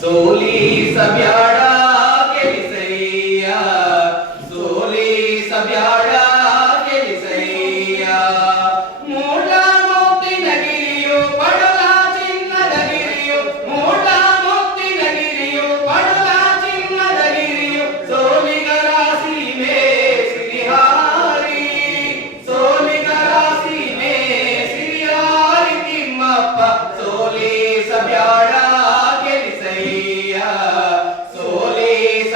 ಸೋಲಿಸಬ್ಯಾಡ ಗೆಲಿಸಯ್ಯ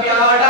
Sabiara